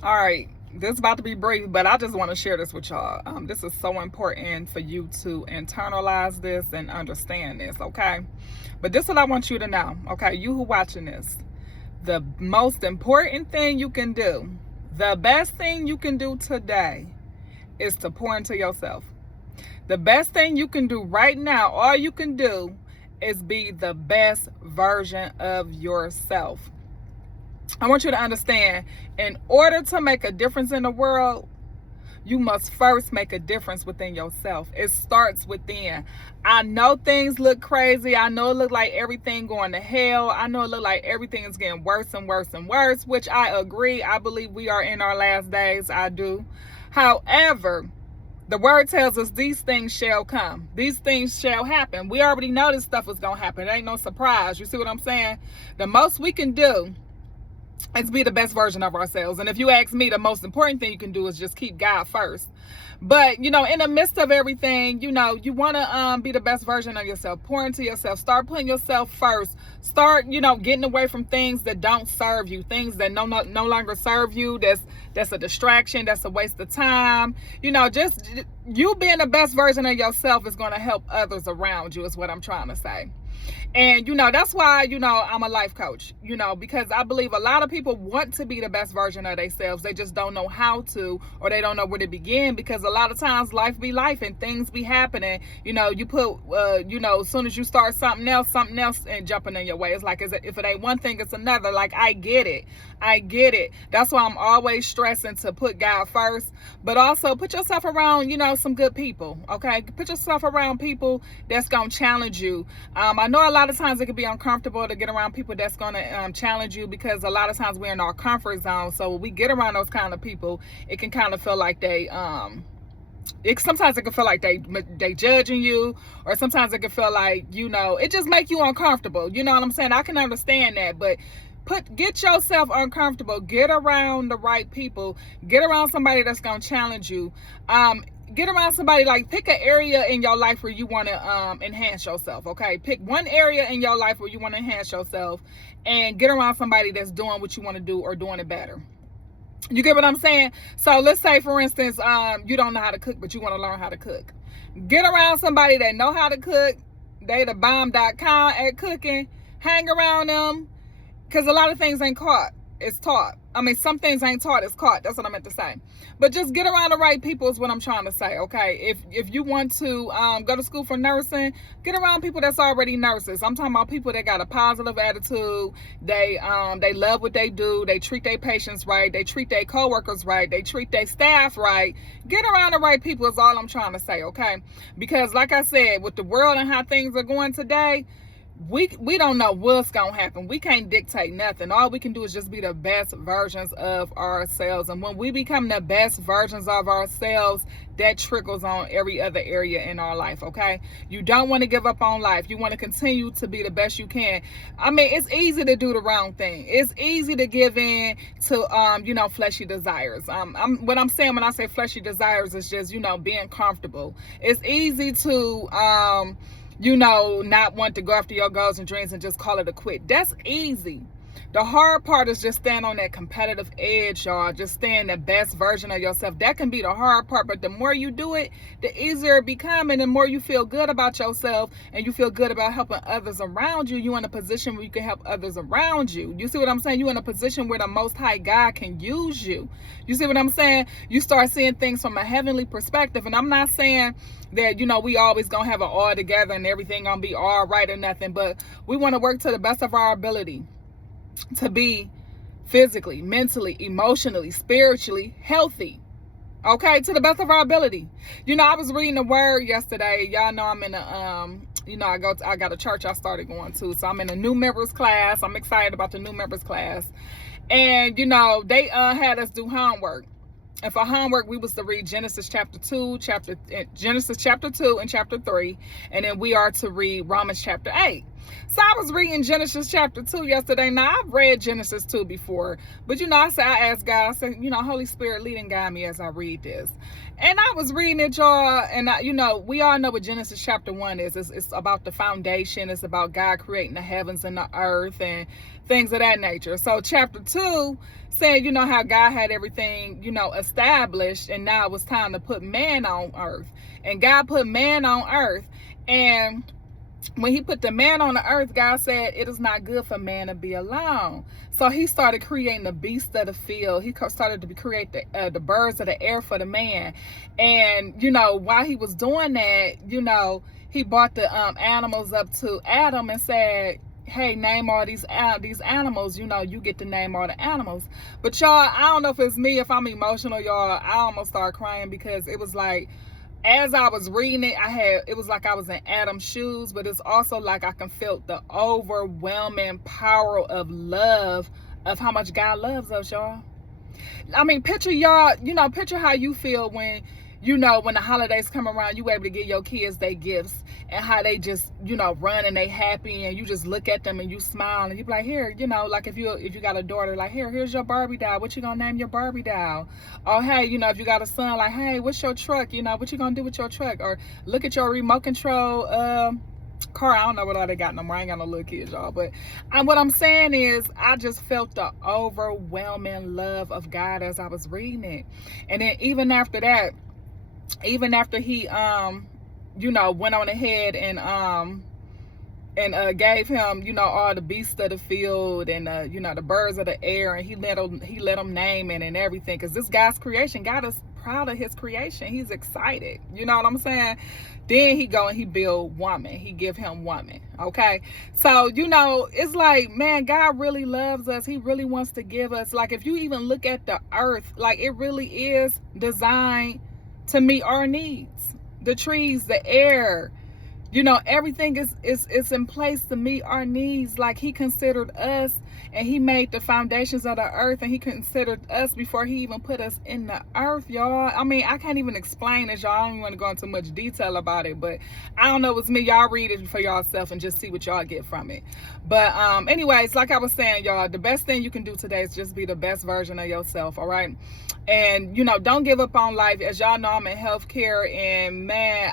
All right, this is about to be brief, but I just want to share this with y'all. This is so important for you to internalize this and understand this, okay? But this is what I want you to know, okay? You who watching this, the most important thing you can do, the best thing you can do today is to pour into yourself. The best thing you can do right now, all you can do is be the best version of yourself. I want you to understand, in order to make a difference in the world, you must first make a difference within yourself. It starts within. I know things look crazy. I know it look like everything going to hell. I know it look like everything is getting worse and worse and worse, which I agree. I believe we are in our last days. I do. However, the word tells us these things shall come. These things shall happen. We already know this stuff is going to happen. It ain't no surprise. You see what I'm saying? The most we can do is be the best version of ourselves. And if you ask me, the most important thing you can do is just keep God first. But you know, in the midst of everything, you know, you want to be the best version of yourself. Pour into yourself. Start putting yourself first. Start, you know, getting away from things that don't serve you, things that no longer serve you. That's a distraction. That's a waste of time. You know, just you being the best version of yourself is going to help others around you. Is what I'm trying to say. And, you know, that's why, you know, I'm a life coach, you know, because I believe a lot of people want to be the best version of themselves. They just don't know how to, or they don't know where to begin, because a lot of times life be life and things be happening. You know, you put, you know, as soon as you start something else and jumping in your way. It's like, if it ain't one thing, it's another. Like, I get it. I get it. That's why I'm always stressing to put God first, but also put yourself around, you know, some good people. Okay. Put yourself around people that's going to challenge you. I know a lot of times it can be uncomfortable to get around people that's going to challenge you, because a lot of times we're in our comfort zone. So when we get around those kind of people, it can kind of feel like sometimes it can feel like they judging you, or sometimes it can feel like, you know, it just make you uncomfortable. You know what I'm saying? I can understand that, but get yourself uncomfortable. Get around the right people. Get around somebody that's gonna challenge you. Get around somebody, like, pick an area in your life where you want to enhance yourself. Okay, pick one area in your life where you want to enhance yourself, and get around somebody that's doing what you want to do or doing it better. You get what I'm saying? So let's say, for instance, you don't know how to cook, but you want to learn how to cook. Get around somebody that know how to cook. They the bomb.com at cooking. Hang around them, because a lot of things ain't caught, it's taught. I mean, some things ain't taught, it's caught. That's what I meant to say. But just get around the right people is what I'm trying to say. Okay, if you want to go to school for nursing, get around people that's already nurses. I'm talking about people that got a positive attitude. They love what they do. They treat their patients right. They treat their coworkers right. They treat their staff right. Get around the right people is all I'm trying to say. Okay, because like I said, with the world and how things are going today, we don't know what's gonna happen. We can't dictate nothing. All we can do is just be the best versions of ourselves. And when we become the best versions of ourselves, that trickles on every other area in our life. Okay, you don't want to give up on life. You want to continue to be the best you can. I mean, it's easy to do the wrong thing. It's easy to give in to you know, fleshy desires. What I'm saying when I say fleshy desires is just, you know, being comfortable. It's easy to you know, not want to go after your goals and dreams and just call it a quit. That's easy. The hard part is just staying on that competitive edge, y'all. Just staying the best version of yourself. That can be the hard part, but the more you do it, the easier it becomes, and the more you feel good about yourself and you feel good about helping others around you, you're in a position where you can help others around you. You see what I'm saying? You're in a position where the Most High God can use you. You see what I'm saying? You start seeing things from a heavenly perspective, and I'm not saying that, you know, we always gonna have it all together and everything gonna be all right or nothing, but we want to work to the best of our ability to be physically, mentally, emotionally, spiritually healthy. Okay, to the best of our ability. You know, I was reading the word yesterday. Y'all know I'm in a you know, I got a church I started going to, so I'm in a new members class. I'm excited about the new members class, and you know, they had us do homework. And for homework, we was to read Genesis chapter 2 and chapter 3, and then we are to read Romans chapter 8. So I was reading Genesis chapter 2 yesterday. Now, I've read Genesis 2 before, but you know, I asked God, I said, you know, Holy Spirit, lead and guide me as I read this. And I was reading it, y'all, and you know, we all know what Genesis chapter 1 is. It's about the foundation. It's about God creating the heavens and the earth and things of that nature. So chapter 2 saying, you know, how God had everything, you know, established, and now it was time to put man on earth. And God put man on earth. And when he put the man on the earth, God said it is not good for man to be alone. So he started creating the beasts of the field. He started to create the birds of the air for the man. And, you know, while he was doing that, you know, he brought the animals up to Adam and said, hey, name all these animals. You know, you get to name all the animals. But y'all, I don't know if it's me, if I'm emotional, y'all. I almost started crying because it was like, as I was reading it, it was like I was in Adam's shoes, but it's also like I can feel the overwhelming power of love, of how much God loves us, y'all. I mean, picture y'all, you know, picture how you feel when, you know, when the holidays come around, you able to give your kids their gifts, and how they just, you know, run and they happy, and you just look at them and you smile, and you be like, here, you know, like if you got a daughter, like, here's your Barbie doll. What you gonna name your Barbie doll? Or hey, you know, if you got a son, like, hey, what's your truck? You know, what you gonna do with your truck? Or look at your remote control car. I don't know what all they got no more. I ain't got no little kids, y'all. But what I'm saying is, I just felt the overwhelming love of God as I was reading it. And then even after that, even after he you know, went on ahead and gave him, you know, all the beasts of the field, and you know, the birds of the air, and he let them name it and everything, because this guy's creation, God is proud of his creation. He's excited, you know what I'm saying? Then he go and he build woman, he give him woman. Okay, so, you know, it's like, man, God really loves us. He really wants to give us, like, if you even look at the earth, like, it really is designed to meet our needs. The trees, the air, you know, everything is in place to meet our needs. Like, he considered us, and he made the foundations of the earth, and he considered us before he even put us in the earth, y'all. I mean, I can't even explain it, y'all. I don't even want to go into much detail about it, but I don't know, it's me. Y'all read it for yourself and just see what y'all get from it. But anyways, like I was saying, y'all, the best thing you can do today is just be the best version of yourself. All right. And, you know, don't give up on life. As y'all know, I'm in healthcare, and man,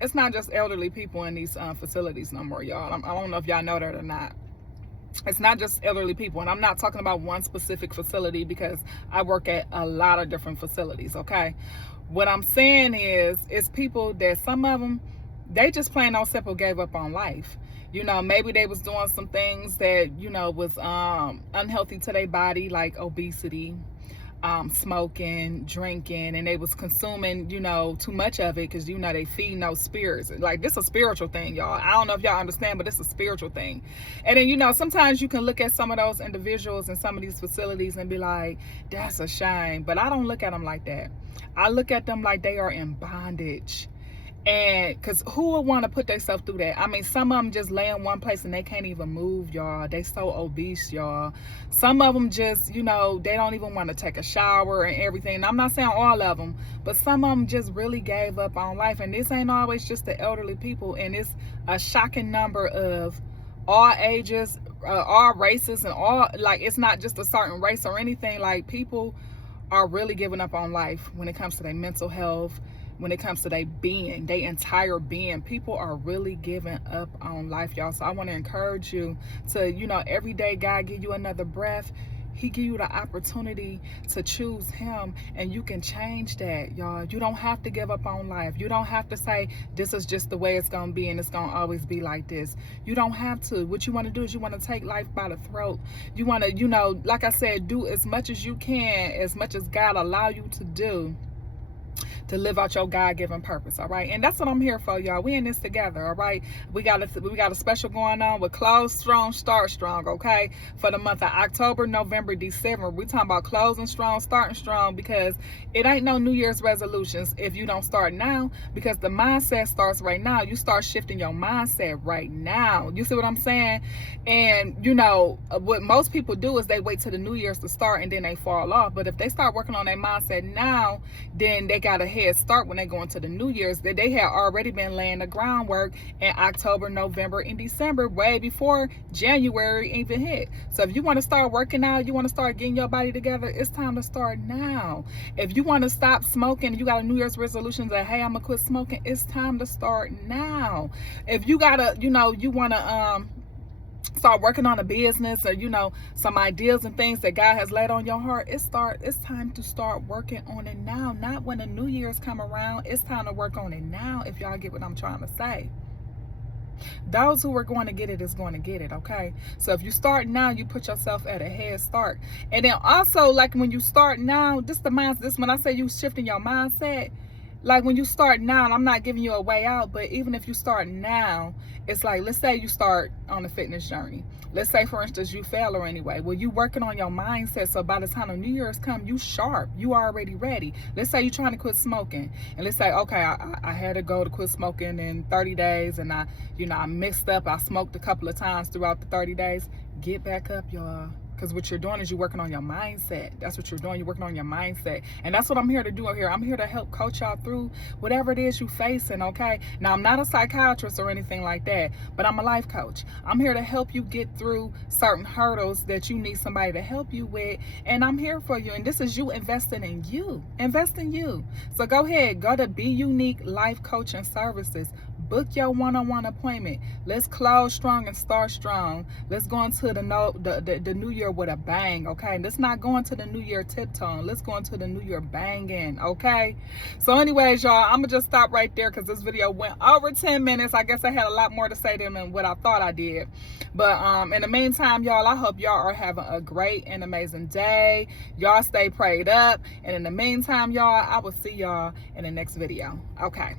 it's not just elderly people in these facilities no more, y'all. I don't know if y'all know that or not. It's not just elderly people, and I'm not talking about one specific facility, because I work at a lot of different facilities. Okay, what I'm saying is, it's people that, some of them, they just plain old simple gave up on life. You know, maybe they was doing some things that, you know, was unhealthy to their body, like obesity, smoking, drinking, and they was consuming, you know, too much of it, because, you know, they feed no spirits. Like, this is a spiritual thing, y'all. I don't know if y'all understand, but it's a spiritual thing. And then, you know, sometimes you can look at some of those individuals in some of these facilities and be like, that's a shame. But I don't look at them like that. I look at them like they are in bondage. And because who would want to put themselves through that? I mean, some of them just lay in one place and they can't even move, y'all. They so obese, y'all. Some of them just, you know, they don't even want to take a shower and everything. And I'm not saying all of them, but some of them just really gave up on life. And this ain't always just the elderly people. And it's a shocking number of all ages, all races, and all, like, it's not just a certain race or anything. Like, people are really giving up on life when it comes to their mental health, when it comes to their being, their entire being. People are really giving up on life, y'all. So I want to encourage you to, you know, every day God give you another breath. He give you the opportunity to choose him, and you can change that, y'all. You don't have to give up on life. You don't have to say, this is just the way it's going to be, and it's going to always be like this. You don't have to. What you want to do is you want to take life by the throat. You want to, you know, like I said, do as much as you can, as much as God allow you to do, to live out your God-given purpose. All right, and that's what I'm here for, y'all. We in this together. All right, we got a special going on with Close Strong, Start Strong. Okay, for the month of October, November, December. We talking about closing strong, starting strong, because it ain't no New Year's resolutions if you don't start now, because the mindset starts right now. You start shifting your mindset right now. You see what I'm saying? And you know what most people do is they wait till the New Year's to start, and then they fall off. But if they start working on their mindset now, then they got a head start when they go into the New Year's. That they had already been laying the groundwork in October, November, and December, way before January even hit. So if you want to start working out, you want to start getting your body together, it's time to start now. If you want to stop smoking, you got a New Year's resolution that, hey, I'm gonna quit smoking, it's time to start now. If you gotta, you know, you want to start working on a business, or some ideas and things that God has laid on your heart, it's time to start working on it now, not when the New Year's come around. It's time to work on it now, if y'all get what I'm trying to say. Those who are going to get it is going to get it, okay? So if you start now, you put yourself at a head start. And then also, like, when you start now, when I say you shifting your mindset, like when you start now, and I'm not giving you a way out, but even if you start now, it's like, let's say you start on a fitness journey. Let's say, for instance, you fail or anyway. Well, you working on your mindset, so by the time the New Year's come, you sharp. You already ready. Let's say you're trying to quit smoking, and let's say, okay, I had to go to quit smoking in 30 days, and I mixed up. I smoked a couple of times throughout the 30 days. Get back up, y'all. Because what you're doing is you're working on your mindset. That's what you're doing. You're working on your mindset. And that's what I'm here to do here. I'm here to help coach y'all through whatever it is you're facing, okay? Now, I'm not a psychiatrist or anything like that, but I'm a life coach. I'm here to help you get through certain hurdles that you need somebody to help you with. And I'm here for you. And this is you investing in you. Invest in you. So go ahead. Go to Be Unique Life Coaching Services. Book your one-on-one appointment. Let's close strong and start strong. Let's go into the new year with a bang, okay? Let's not go into the new year tiptoeing. Let's go into the new year banging, okay? So anyways, y'all, I'm going to just stop right there because this video went over 10 minutes. I guess I had a lot more to say than what I thought I did. But in the meantime, y'all, I hope y'all are having a great and amazing day. Y'all stay prayed up. And in the meantime, y'all, I will see y'all in the next video. Okay.